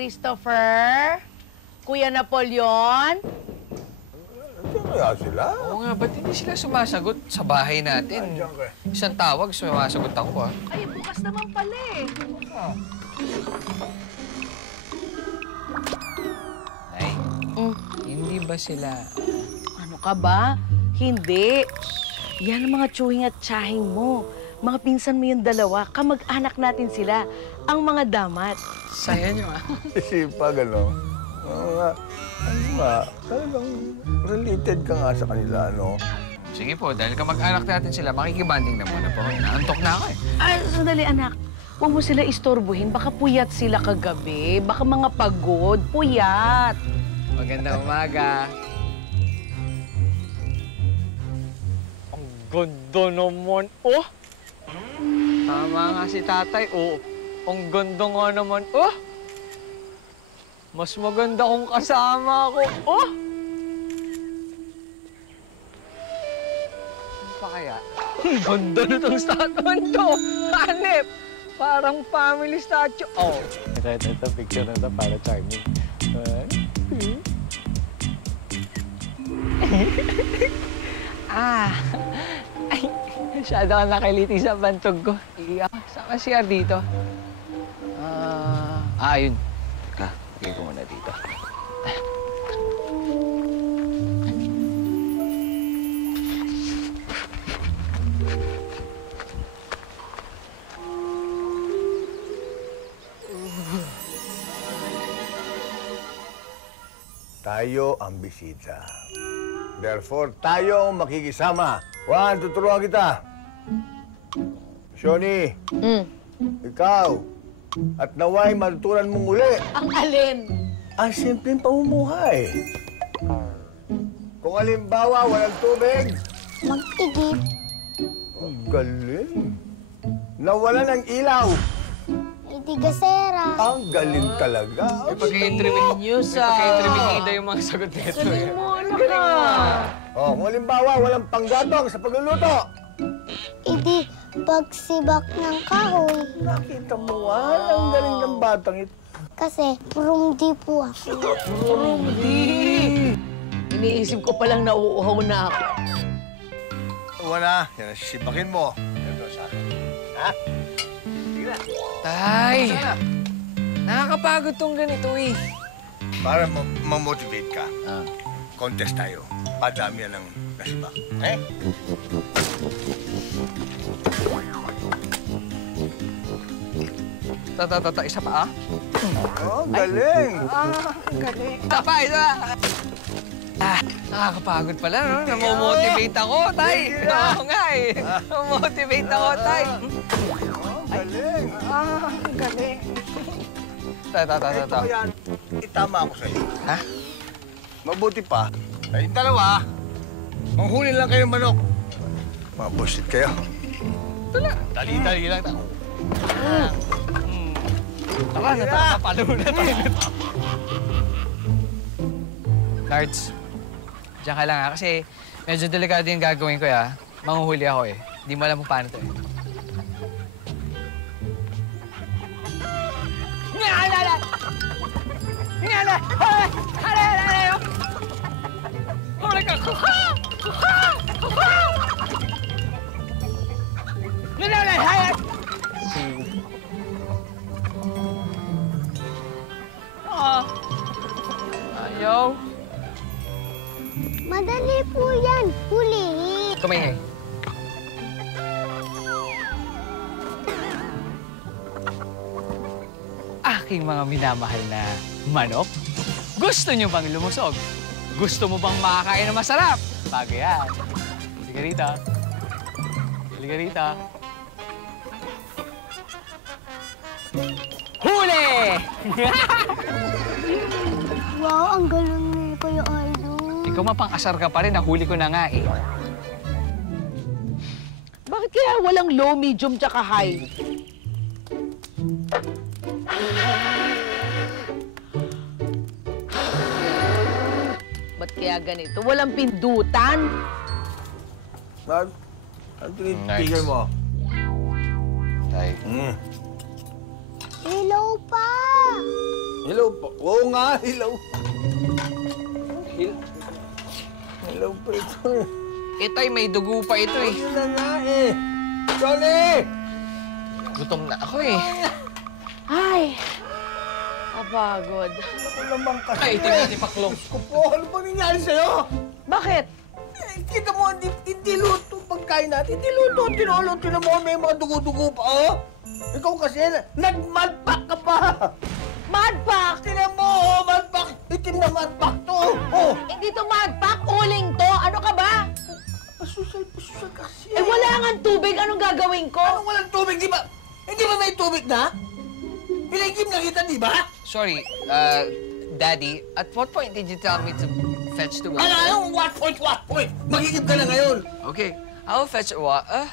Christopher? Kuya Napoleon? Andiyan kaya sila? Oo nga, ba't hindi sila sumasagot sa bahay natin? Isang tawag, sumasagot ako ah. Ay, bukas naman pala eh. Nay, hindi ba sila... Ano ka ba? Hindi. Yan ang mga tsuhing at tsahing mo. Mga pinsan mo yung dalawa, kamag-anak natin sila. Ang mga damat. Saya nyo ah. Sipag, ano? Oo nga. Ano nga? Talagang related ka nga sa kanila, ano? Sige po, dahil kamag-anak natin sila, makikibanding na muna po. Naantok na ako eh. Ay, sandali anak. Huwag mo sila istorbohin. Baka puyat sila kagabi. Baka mga pagod. Puyat. Magandang umaga. Ang ganda naman. Oh! Tama nga si tatay. Oh, ang ganda nga naman. Oh! Mas maganda kung kasama ako. Oh! Ano pa kaya? Ang ganda nitong statue to. Hanep! Parang family statue. Oh. Ito, picture na ito para charming. Ay, masyado ka nakiliti sa bantog ko. Saan ka siya dito? Ayun. Teka, lagay ko muna dito. Tayo ang bisita. Therefore, tayo ang makikisama. Juan, tuturuan kita. Shoni, ikaw, at naway matutunan mong muli. Ang alin? Ang simpleng pamumuhay. Kung halimbawa, walang tubig, Mag-igib. ang galing. Nawala ng ilaw, Idigasera. ang galing talaga. Pagka-intribida yung mga sagot nito. Galing mo, ano ka? Oh, kung halimbawa, walang panggatong sa pagluluto. Idi pagsibak ng kahoy. Nakita mo, ang galing ng batang ito. Kasi prumdi po ako. Hindi. Iniisip ko palang nauuhaw na ako. Wala, yan ang sisipakin mo. Ito sa akin. Ha? Sige na. Tay! Nakakapagod tong ganito eh. Para ma-motivate ka, contest tayo. Padami yan ng nasibak. Eh? Isa pa ah? Oh, galing. Galing. Isa pa, isa pa. Nakakapagod pala, no? Namomotivate ako, tay. Oo nga eh. Namomotivate ako, tay. Oh, galing. Galing. Ito yan, itama ako sa'yo. Ha? Mabuti pa, kayong dalawa, manghuli lang kayo ng manok. Mga bullshit kayo. Dali-dali lang. Tara na, tara. Paano na tayo? Cards, diyan ka lang ha. Kasi medyo delikado yung gagawin ko ya. Manghuhuli ako eh. Hindi mo alam kung paano to eh. Ayaw. Madali po yan. Hulihin. Kumaingay. Aking mga minamahal na manok, gusto nyo bang lumusog? Gusto mo bang makakain ng masarap? Bago yan. Halika rito. Halika rito. Huli! Wow, ang galing ni Kuya Idol. Ikaw mapang-asar ka pa rin, nahuli ko na nga eh. Bakit kaya walang low, medium, tsaka high? Ba't kaya ganito? Walang pindutan? Bakit? Ang tinitigan mo? Tay. Hello pa! Hello po. Oo nga, hello. Hello po ito. Tay, may dugo pa ito eh. Yun na nga eh. Johnny! Gutom na ako eh. Ay, kapagod. Ako naman kasi. Ay, tingnan ni Paklong. Diyos ko po, ano bang nangyari sa'yo? Bakit? Kita mo, hindi luto pagkain natin. Hindi luto, tinolo. Tinan mo, may mga dugo-dugo pa, oh. Ikaw kasi, nag-madpack ka pa. Madpack! Tinan mo, oh, madpack. Itim na madpack to, oh. Hindi to madpack, uling to. Ano ka ba? Pasusal kasi. Eh wala nga tubig, anong gagawin ko? Anong walang tubig, di ba? Hindi ba may tubig na? Pinagim na kita, di ba? Sorry, Daddy, at what point did you tell me to fetch the water? Ano, what point? Magigib ka na ngayon. Okay, I'll fetch a water.